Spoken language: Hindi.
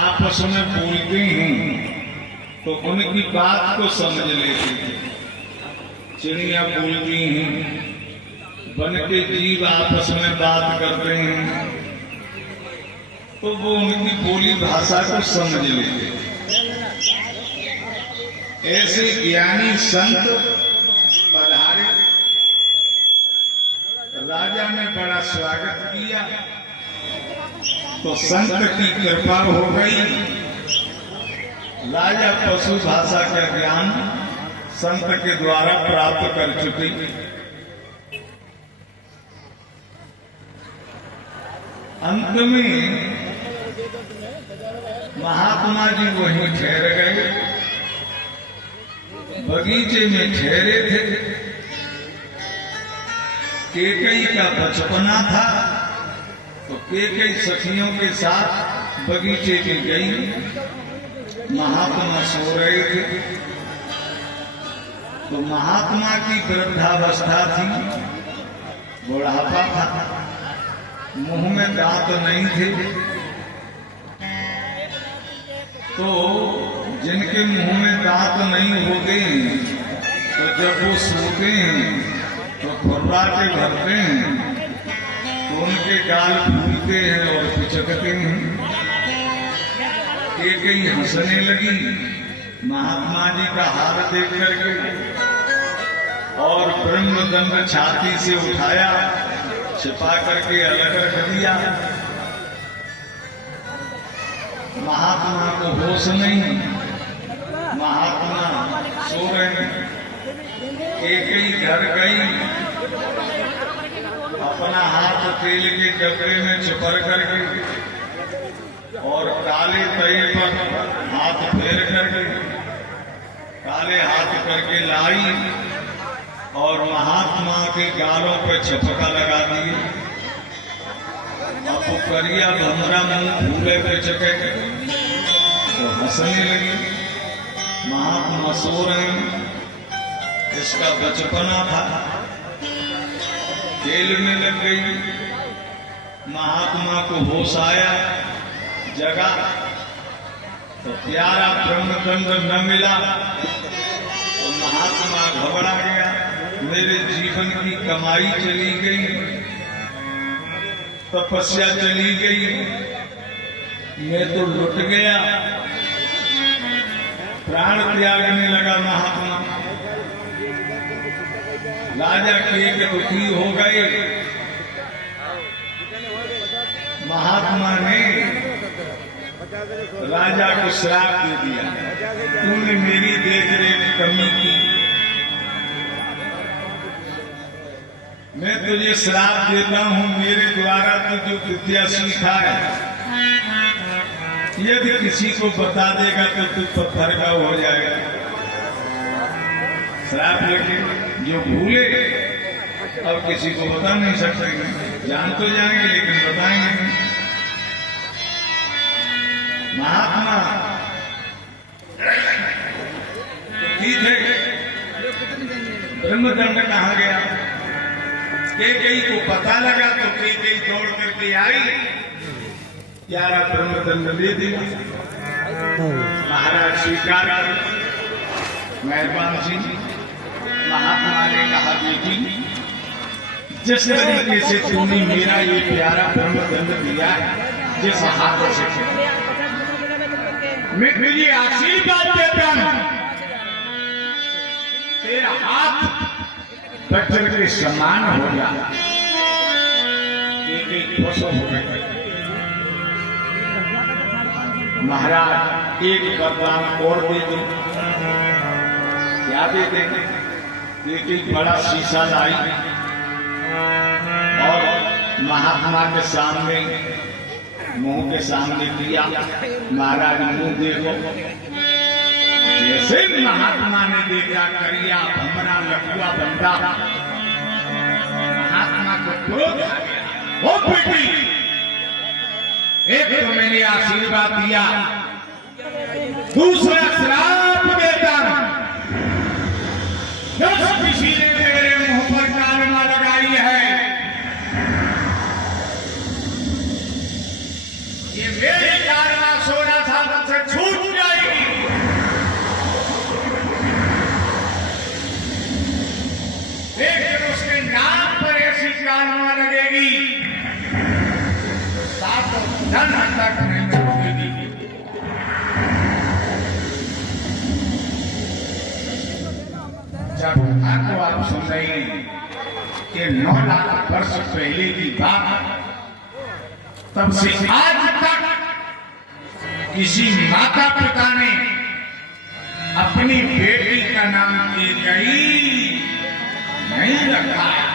आपस में बोलते हैं तो उनकी बात को समझ लेते थे। चिड़िया बोलती हैं, वन के जीव आपस में बात करते हैं तो वो उनकी बोली भाषा को समझ लेते थे। ऐसे ज्ञानी संत पधारे, राजा ने बड़ा स्वागत किया तो संत की कृपा हो गई। राजा पशु भाषा का ज्ञान संत के द्वारा प्राप्त कर चुके। अंत में महात्मा जी वहीं ठहर गए, बगीचे में ठहरे थे। केकई का बचपना था तो केकई सखियों के साथ बगीचे में गई। महात्मा सो रहे थे तो महात्मा की वृद्धावस्था थी, बुढ़ापा था, मुंह में दांत नहीं थे। तो जिनके मुंह में दांत नहीं होते तो जब वो सोते हैं तो फर्राटे भरते हैं तो उनके गाल फूलते हैं और पिचकते हैं। केकई हंसने लगी महात्मा जी का हार देख करके और ब्रह्मदंड छाती से उठाया, छिपा करके अलग रख दिया। महात्मा को होश नहीं, महात्मा सो रहे। केकई घर गई, अपना हाथ तेल के डब्बे में चिपड़ करके और काले तवे पर हाथ फेर करके काले हाथ करके लाई और महात्मा के गालों पर छपका लगा दिए। अब करिया भमरा मुंह फूले पे चके तो हंसने लगी। महात्मा सो रहे, इसका बचपना था, खेल में लग गई। महात्मा को होश आया, जगा तो प्यारा ब्रह्मदंड न मिला तो महात्मा घबरा गया, मेरे जीवन की कमाई चली गई, तपस्या चली गई, मैं तो लुट गया। प्राण त्यागने लगा महात्मा। राजा के दुखी हो गए। महात्मा ने राजा को श्राप दे दिया, तूने मेरी देख रेख कमी की, मैं तुझे श्राप देता हूं, मेरे द्वारा तू जो विद्या सीखा है यदि किसी को बता देगा तो तू पत्थर का हो जाएगा। श्राप लेके जो भूले अब किसी को बता नहीं सकते, जान तो जाएंगे लेकिन बताएंगे नहीं। महात्मा तो ठीक है, ब्रह्मदंड कहा गया। केकई को पता लगा तो केकई दौड़ करके आई, प्यारा ब्रह्मदंड दे दिया। महाराज स्वीकार कर, मेहरबान जी। महात्मा ने कहा, बेटी जिस तरीके से तूने मेरा ये प्यारा ब्रह्मदंड दिया है, जिस हाथ से मैं ये आशीर्वाद देता हूं, तेरा हाथ पत्थर के समान हो जा। खुश हो गए। महाराज एक वरदान और दे दो। क्या दे देंगे? एक बड़ा शीशा लाई और महात्मा के सामने, मुंह के सामने दिया। महाराज मुंह देखो। जैसे महात्मा ने देखा, करिया भमरा लकुआ बंदा, महात्मा को क्रोध आ गया। ओ बेटी, एक तो मैंने आशीर्वाद दिया, दूसरा श्राप देता। किसी ने मेरे मुंह पर कालमा लगाई है, ये मेरे कालमा सोना था। धन हत्या करने में रोकेगी। जब कथा को आप सुन रहे हैं कि 9 लाख वर्ष पहले की बात, तब से आज तक किसी माता पिता ने अपनी बेटी का नाम केकई नहीं रखा है।